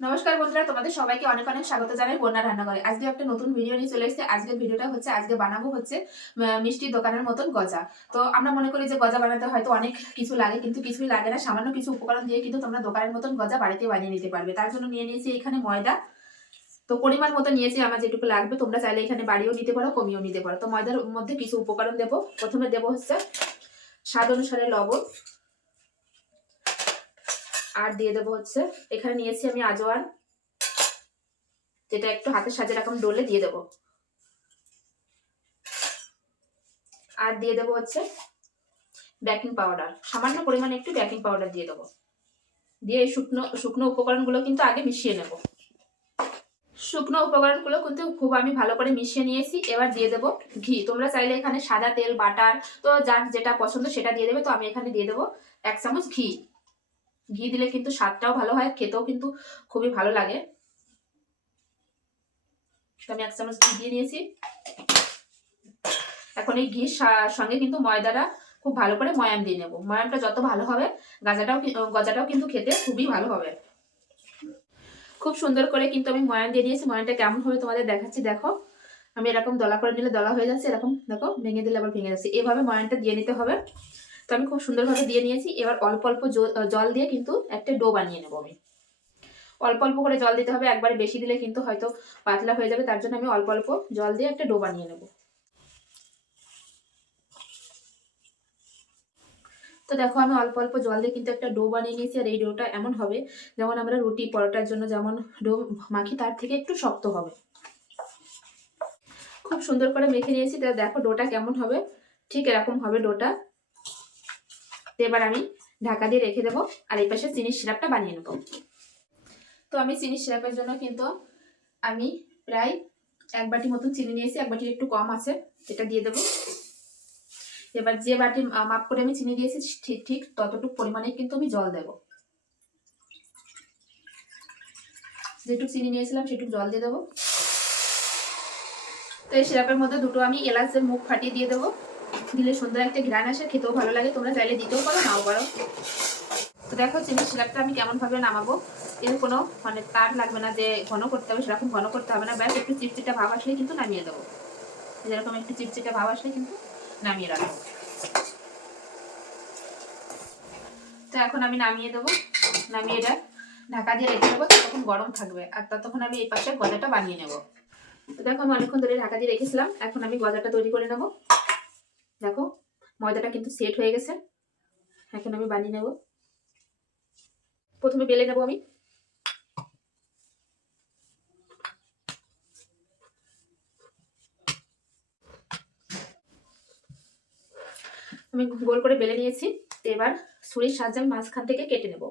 নমস্কার বন্ধুরা, তোমাদের সবাইকে অনেক অনেক স্বাগত জানাই বন্যা রান্নাঘরে। আজকে একটা নতুন ভিডিও নিয়ে চলে এসেছে। আজকের ভিডিওটা হচ্ছে, আজকে বানাবো হচ্ছে মিষ্টির দোকানের মতন গজা। তো আমরা মনে করি যে গজা বানাতে হয়তো অনেক কিছু লাগে, কিন্তু কিছুই লাগে না। সামান্য কিছু উপকরণ দিয়ে কিন্তু তোমরা দোকানের মতন গজা বাড়িতে বানিয়ে নিতে পারবে। তার জন্য নিয়ে নিয়েছি এখানে ময়দা। তো পরিমাণ মতো নিয়েছি, আমার যেটুকু লাগবে। তোমরা চাইলে এখানে বাড়িও নিতে পারো কমিয়েও নিতে পারো। তো ময়দার মধ্যে কিছু উপকরণ দেবো। প্রথমে দেবো হচ্ছে, স্বাদ অনুসারে লবণ। আর দিয়ে দেবো হচ্ছে, এখানে নিয়েছি আমি আজওয়ান, যেটা একটু হাতের সাজে এরকম ডোলে দিয়ে দেবো। আর দিয়ে দেবো হচ্ছে বেকিং পাউডার সামান্য পরিমাণে একটু বেকিং পাউডার দিয়ে দেবো। দিয়ে এই শুকনো শুকনো উপকরণগুলো কিন্তু আগে মিশিয়ে নেব। শুকনো উপকরণগুলো কিন্তু খুব আমি ভালো করে মিশিয়ে নিয়েছি, এবার দিয়ে দেবো ঘি। তোমরা চাইলে এখানে সাদা তেল, বাটার, তো যার যেটা পছন্দ সেটা দিয়ে দেবে, তো আমি এখানে দিয়ে দেবো এক চামচ ঘি। ঘি দিলে কিন্তু স্বাদটাও ভালো হয়, খেতেও কিন্তু খুবই ভালো লাগে। আমি এক চামচ ঘি দিয়ে নিয়েছি। এখন এই ঘির সঙ্গে কিন্তু ময়দাটা খুব ভালো করে ময়াম দিয়ে নেব। ময়ামটা যত ভালো হবে, গাজাটাও গজাটাও কিন্তু খেতে খুবই ভালো হবে। খুব সুন্দর করে কিন্তু আমি ময়াম দিয়ে দিয়েছি ময়ামটা কেমন হবে তোমাদের দেখাচ্ছি, দেখো। আমি এরকম দলা করে নিলে দলা হয়ে যাচ্ছে, এরকম দেখো, ভেঙে দিলে আবার ভেঙে যাচ্ছে। এভাবে ময়ামটা দিয়ে নিতে হবে। তো আমি খুব সুন্দরভাবে দিয়ে নিয়েছি। এবার অল্প অল্প জল দিয়ে কিন্তু একটা ডো বানিয়ে নেব আমি। অল্প অল্প করে জল দিতে হবে, একবারে বেশি দিলে কিন্তু হয়তো পাতলা হয়ে যাবে, তার জন্য আমি অল্প অল্প জল দিয়ে একটা ডো বানিয়ে নেব। তো দেখো, আমি অল্প অল্প জল দিয়ে কিন্তু একটা ডো বানিয়ে নিয়েছি, আর এই ডোটা এমন হবে, যেমন আমরা রুটি পরোটার জন্য যেমন ডো মাখি, তার থেকে একটু শক্ত হবে। খুব সুন্দর করে মেখে নিয়েছি দেখো ডোটা কেমন হবে? ঠিক এরকম হবে ডোটা। তো এবার আমি ঢাকা দিয়ে রেখে দেবো আর এই পাশে চিনির সিরাপটা বানিয়ে নেব। তো আমি চিনি সিরাপের জন্য কিন্তু আমি প্রায় এক বাটি মতন চিনি নিয়েছি, এক বাটির একটু কম আছে, এটা দিয়ে দেবো। এবার যে বাটি মাপ করে আমি চিনি দিয়েছি ঠিক ঠিক ততটুকু পরিমাণে কিন্তু আমি জল দেবো। যেটুকু চিনি নিয়েছিলাম সেটুকু জল দিয়ে দেবো। তো এই সিরাপের মধ্যে দুটো আমি এলাচের মুখ ফাটিয়ে দিয়ে দেবো। দিলে সুন্দর একটা ঘ্রাণ আসে, খেতেও ভালো লাগে। তোমরা চাইলে দিতেও পারো, নাও পারো। তো দেখো চিনি সিরাপটা আমি কেমন ভাবে নামাবো। এর কোনো মানে তার লাগবে না যে ঘন করতে হবে, সেরকম ঘন করতে হবে না। ব্যাস, একটু চিটচিটা ভাব আসলে কিন্তু নামিয়ে দেবো। যেরকম একটু চিটচিটা ভাব আসলে কিন্তু নামিয়ে রাখব। তো এখন আমি নামিয়ে দেবো, নামিয়ে এটা ঢাকা দিয়ে রেখে দেবো তখন গরম থাকবে। আর ততক্ষণ আমি এই পাশে গজাটা বানিয়ে নেব। তো দেখো, আমি অনেকক্ষণ ধরে ঢাকা দিয়ে রেখেছিলাম। এখন আমি গজাটা তৈরি করে নেব। দেখো, ময়দাটা কিন্তু সেট হয়ে গেছে। এখন আমি বানিয়ে নেব। প্রথমে বেলে নেব আমি। আমি গোল করে বেলে নিয়েছি। তো এবার ছুরির সাহায্যে আমি মাঝখান থেকে কেটে নেব।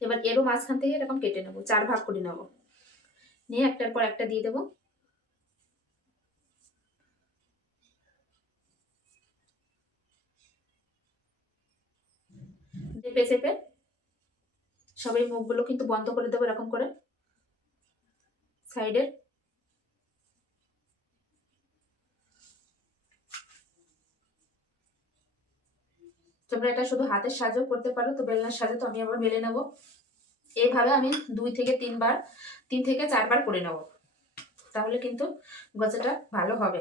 এবার এরও মাঝখান থেকে এরকম কেটে নেব, চার ভাগ করে নেব। নিয়ে একটার পর একটা দিয়ে দেবো। চেপে চেপে সবাই মুখগুলো কিন্তু বন্ধ করে দেবো এরকম করে। সাইডের তোমরা এটা শুধু হাতের সাহায্যেও করতে পারো, তো বেলনার সাহায্যে তো আমি আবার বেলে নেব। এইভাবে আমি দুই থেকে তিনবার, তিন থেকে চারবার করে নেব। তাহলে কিন্তু গজাটা ভালো হবে।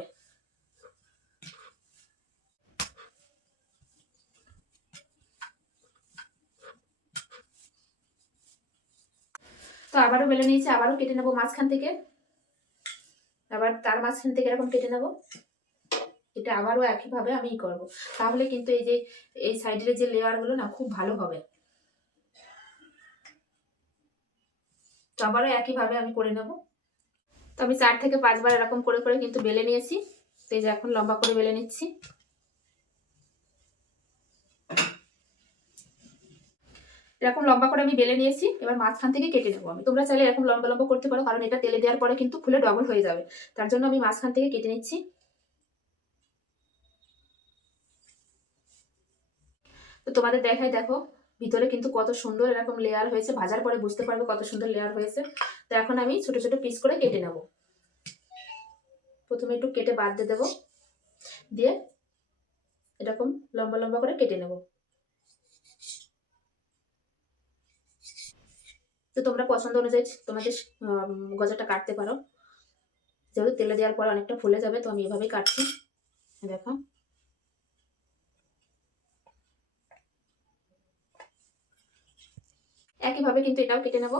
তো আবারও বেলে নিয়েছি, আবারও কেটে নেব মাঝখান থেকে। আবার তার মাঝখান থেকে এরকম কেটে নেব। এটা আবারও একইভাবে আমি করব। তাহলে কিন্তু এই যে, এই সাইডের যে লেয়ারগুলো না খুব ভালো হবে। তো আবারও একইভাবে আমি করে নেব। তো আমি চার থেকে পাঁচবার এরকম করে করে কিন্তু বেলে নিয়েছি। তো এই যে এখন লম্বা করে বেলে নিচ্ছি। এরকম লম্বা করে আমি বেলে নিয়েছি, এবার মাঝখান থেকে কেটে নেব আমি। তোমরা চাইলে এরকম লম্বা লম্বা করতে পারো, কারণ এটা তেলে দেওয়ার পরে কিন্তু ফুলে ডবল হয়ে যাবে। তার জন্য আমি মাঝখান থেকে কেটে নিচ্ছি। তো তোমাদের দেখাই দেখো, ভিতরে কিন্তু কত সুন্দর এরকম লেয়ার হয়েছে। ভাজার পরে বুঝতে পারবে কত সুন্দর লেয়ার হয়েছে। তো এখন আমি ছোট ছোট পিস করে কেটে নেব। প্রথমে একটু কেটে বাদ দিয়ে দেবো। দিয়ে এরকম লম্বা লম্বা করে কেটে নেব। তো তোমরা পছন্দ অনুযায়ী তোমাদের গজাটা কাটতে পারো। যেহেতু তেলে দেওয়ার পর অনেকটা ফুলে যাবে, তো আমি এভাবেই কাটছি। দেখো। একইভাবে কিন্তু এটাও কেটে নেব।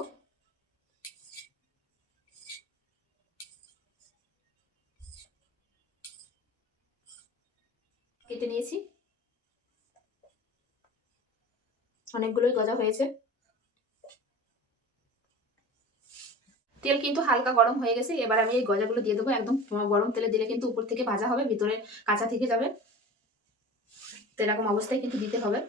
কেটে নিয়েছি। অনেকগুলোই গজা হয়েছে। তেল কিন্তু হালকা গরম হয়ে গেছে, এবার আমি এই গজাগুলো দিয়ে দেবো একদম গরম তেলে দিলে কিন্তু উপর থেকে ভাজা হবে, ভিতরে কাঁচা থেকে যাবে। তো এরকম অবস্থায় কিন্তু দিতে হবে।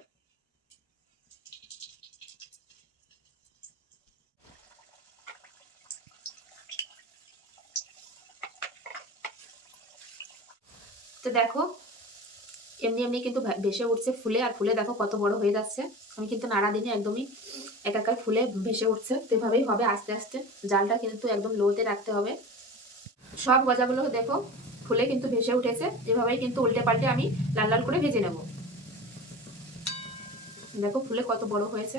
তো দেখো, এমনি এমনি কিন্তু ভেসে উঠছে ফুলে, আর ফুলে দেখো কত বড় হয়ে যাচ্ছে। আমি কিন্তু নাড়া দিনে একদমই একাকার ফুলে ভেসে উঠছে তো এভাবেই হবে আস্তে আস্তে। জালটা কিন্তু একদম লোতে রাখতে হবে। সব গজাগুলো দেখো, ফুলে কিন্তু ভেসে উঠেছে। এভাবেই কিন্তু উল্টে পাল্টে আমি লাল লাল করে ভেজে নেব। দেখো ফুলে কত বড় হয়েছে।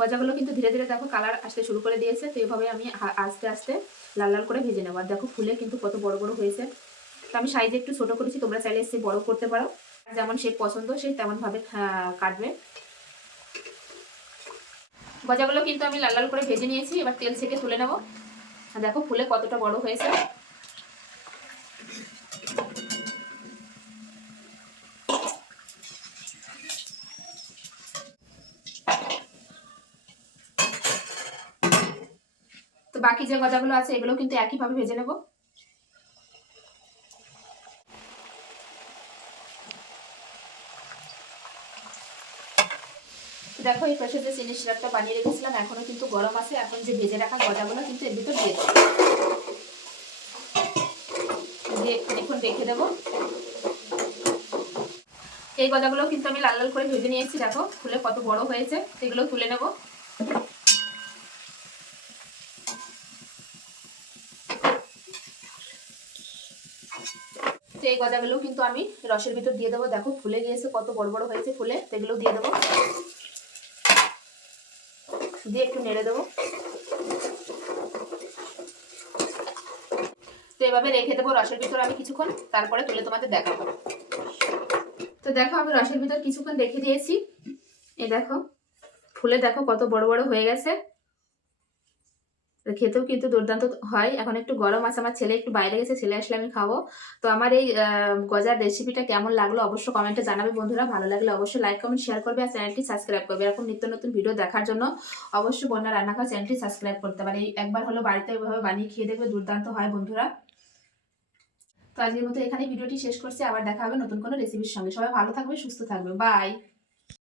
গজাগুলো কিন্তু ধীরে ধীরে দেখো কালার আসতে শুরু করে দিয়েছে, তো এভাবে আমি আস্তে আস্তে লাল লাল করে ভেজে নেব। আর দেখো ফুলে কিন্তু কত বড় বড় হয়েছে। তো আমি সাইজে একটু ছোটো করেছি, তোমরা চাইলে এসে বড় করতে পারো। যেমন সে পছন্দ, সে তেমন ভাবে কাটবে। গজাগুলো কিন্তু আমি লাল লাল করে ভেজে নিয়েছি। এবার তেল থেকে তুলে নেব। দেখো ফুলে কতটা বড় হয়েছে। তো বাকি যে গজাগুলো আছে, এগুলো কিন্তু একইভাবে ভেজে নেব। দেখো, এই পাশে যে চিনি সিরাপটা বানিয়ে রেখেছিলাম, এখনও কিন্তু গরম আছে, এখন যে ভেজে রাখা গজাগুলো কিন্তু এর ভিতর দিয়ে একটুক্ষণ রেখে দেবো। এই গজাগুলো কিন্তু আমি লাল লাল করে ভেজে নিয়েছি, দেখো, ফুলে কত বড় হয়েছে, সেগুলো তুলে নেব। তো এই গজাগুলো কিন্তু আমি রসের ভিতর দিয়ে দেবো, দেখো, ফুলে গিয়েছে, কত বড় বড় হয়েছে ফুলে, সেগুলো দিয়ে দেবো। দিয়ে একটু নেড়ে দেবো। তো এভাবে রেখে দেবো রসের ভিতর আমি কিছুক্ষণ, তারপরে তুলে তোমাদের দেখাবো। তো দেখো, আমি রসের ভিতর কিছুক্ষণ রেখে দিয়েছি। এ দেখো, ফুলে দেখো কত বড় বড় হয়ে গেছে। খেতেও কিন্তু দুর্দান্ত হয়। এখন একটু গরম আছে, আমার ছেলে একটু বাইরে গেছে, ছেলে আসলে আমি খাব। তো আমার এই গজার রেসিপিটা কেমন লাগল অবশ্যই কমেন্টে জানাবে বন্ধুরা। ভালো লাগলে অবশ্যই লাইক কমেন্ট শেয়ার করবে আর চ্যানেলটি সাবস্ক্রাইব করবে। এরকম নিত্য নতুন ভিডিও দেখার জন্য অবশ্যই বন্যা রান্নাঘর চ্যানেলটি সাবস্ক্রাইব করতে পারে। একবার হলো বাড়িতে এভাবে বানিয়ে খেয়ে দেখবে দুর্দান্ত হয় বন্ধুরা। তো আজকের মতো এখানে ভিডিওটি শেষ করছি। আবার দেখা হবে নতুন কোনো রেসিপির সঙ্গে। সবাই ভালো থাকবে, সুস্থ থাকবে। বাই